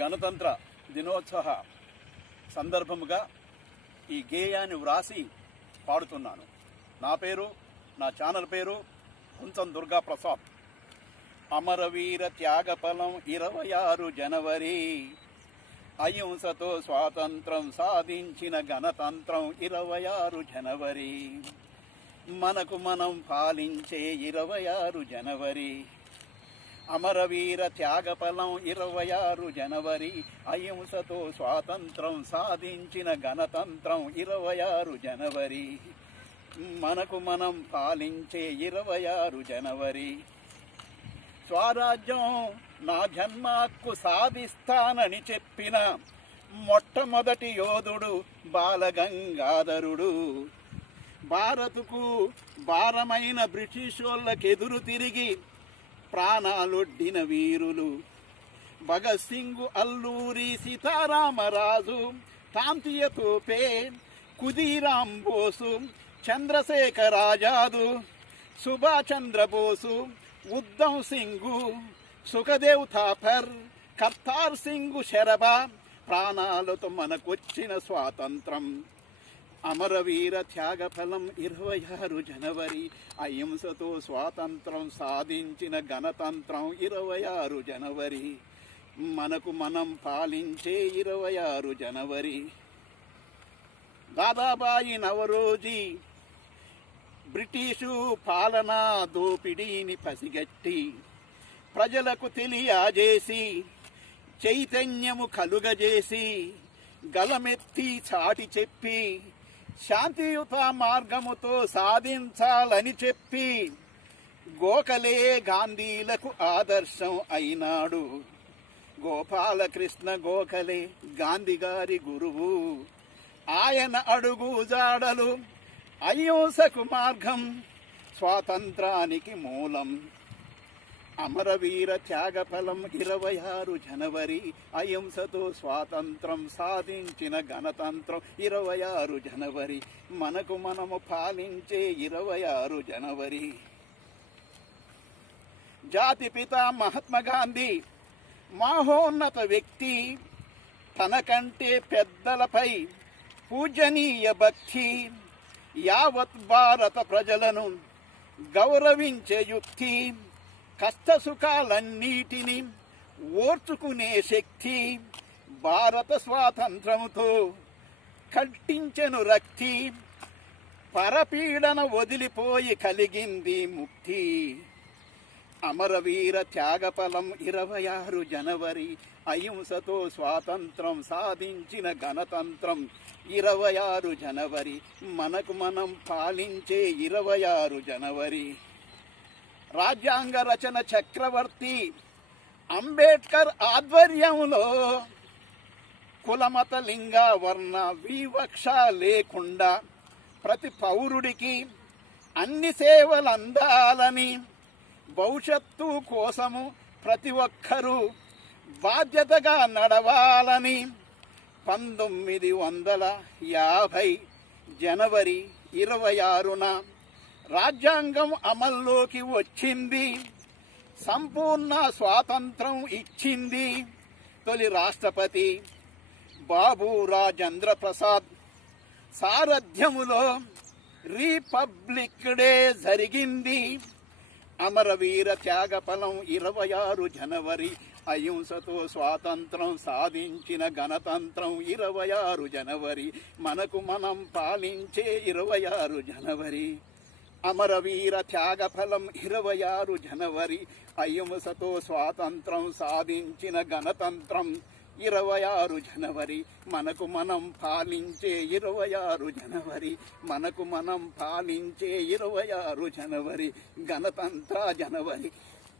గణతంత్ర దినోత్సవ సందర్భముగా ఈ గేయాన్ని వ్రాసి పాడుతున్నాను. నా ఛానల్ పేరు కుంచం దుర్గా ప్రసాద్. అమరవీర త్యాగఫలం 26 జనవరి, అహింసతో స్వాతంత్రం సాధించిన గణతంత్రం 26 జనవరి, మనకు మనం పాలించే 26 జనవరి. అమరవీర త్యాగఫలం 26 జనవరి, అహింసతో స్వాతంత్రం సాధించిన గణతంత్రం 26 జనవరి, మనకు మనం పాలించే 26 జనవరి. స్వరాజ్యం నా జన్మకు సాధిస్తానని చెప్పిన మొట్టమొదటి యోధుడు బాలగంగాధరుడు. భారత్కు భారమైన బ్రిటిషోళ్ళకెదురు తిరిగి ప్రాణాలొడ్డిన వీరులు భగత్ సింగ్, అల్లూరి సీతారామరాజు, తాంతియ తోపే, ఖుదీరామ్ బోసు, చంద్రశేఖర్ ఆజాదు, సుభాష్ చంద్రబోసు, ఉద్ధమ్ సింగ్, సుఖదేవ్ థాపర్, కర్తార్ సింగ్ షరబా ప్రాణాలతో మనకొచ్చిన స్వాతంత్రం. అమరవీర త్యాగఫలం 26 జనవరి, అహింసతో స్వాతంత్రం సాధించిన గణతంత్రం 26 జనవరి, మనకు మనం పాలించే 26 జనవరి. దాదాబాయి నవరోజీ బ్రిటిషు పాలనా దోపిడీని పసిగట్టి ప్రజలకు తెలియజేసి చైతన్యము కలుగజేసి గలమెత్తి చాటి చెప్పి శాంతియుత మార్గముతో సాధించాలని చెప్పి గోఖలే గాంధీలకు ఆదర్శం అయినాడు. గోపాలకృష్ణ గోఖలే గాంధీ గారి గురువు. ఆయన అడుగు జాడలు అహింసకు మార్గం, స్వాతంత్రానికి మూలం. అమరవీర త్యాగఫలం 26 జనవరి, అహింసతో స్వాతంత్రం సాధించిన గణతంత్రం 26 జనవరి, మనకు మనము పాలించే 26 జనవరి. జాతిపిత మహాత్మా గాంధీ మహోన్నత వ్యక్తి, తనకంటే పెద్దలపై పూజనీయ భక్తి, యావత్ భారత ప్రజలను గౌరవించే యుక్తి, కష్ట సుఖాలన్నిటినీ ఓర్చుకునే శక్తి, భారత స్వాతంత్రముతో కట్టించెను రక్తి, పరపీడన వదిలిపోయి కలిగింది ముక్తి. అమరవీర త్యాగఫలం 26 జనవరి, అహింసతో స్వాతంత్రం సాధించిన గణతంత్రం 26 జనవరి, మనకు మనం పాలించే 26 జనవరి. రాజ్యాంగ రచన చక్రవర్తి అంబేద్కర్ ఆధ్వర్యంలో కులమత లింగ వర్ణ వివక్ష లేకుండా ప్రతి పౌరుడికి అన్ని సేవలు అందాలని, భవిష్యత్తు కోసము ప్రతి ఒక్కరూ బాధ్యతగా నడవాలని 1950 జనవరి 26న రాజ్యాంగం అమల్లోకి వచ్చింది. సంపూర్ణ స్వాతంత్రం ఇచ్చింది. తొలి రాష్ట్రపతి బాబు రాజేంద్ర ప్రసాద్ సారథ్యములో రిపబ్లిక్ డే జరిగింది. అమరవీర త్యాగఫలం 26 జనవరి, అహింసతో స్వాతంత్రం సాధించిన గణతంత్రం 26 జనవరి, మనకు మనం పాలించే 26 జనవరి. అమరవీర త్యాగఫలం 26 జనవరి, అహింసతో స్వాతంత్రం సాధించిన గణతంత్రం 26 జనవరి, మనకు మనం పాలించే 26 జనవరి, మనకు మనం పాలించే 26 జనవరి, గణతంత్ర జనవరి.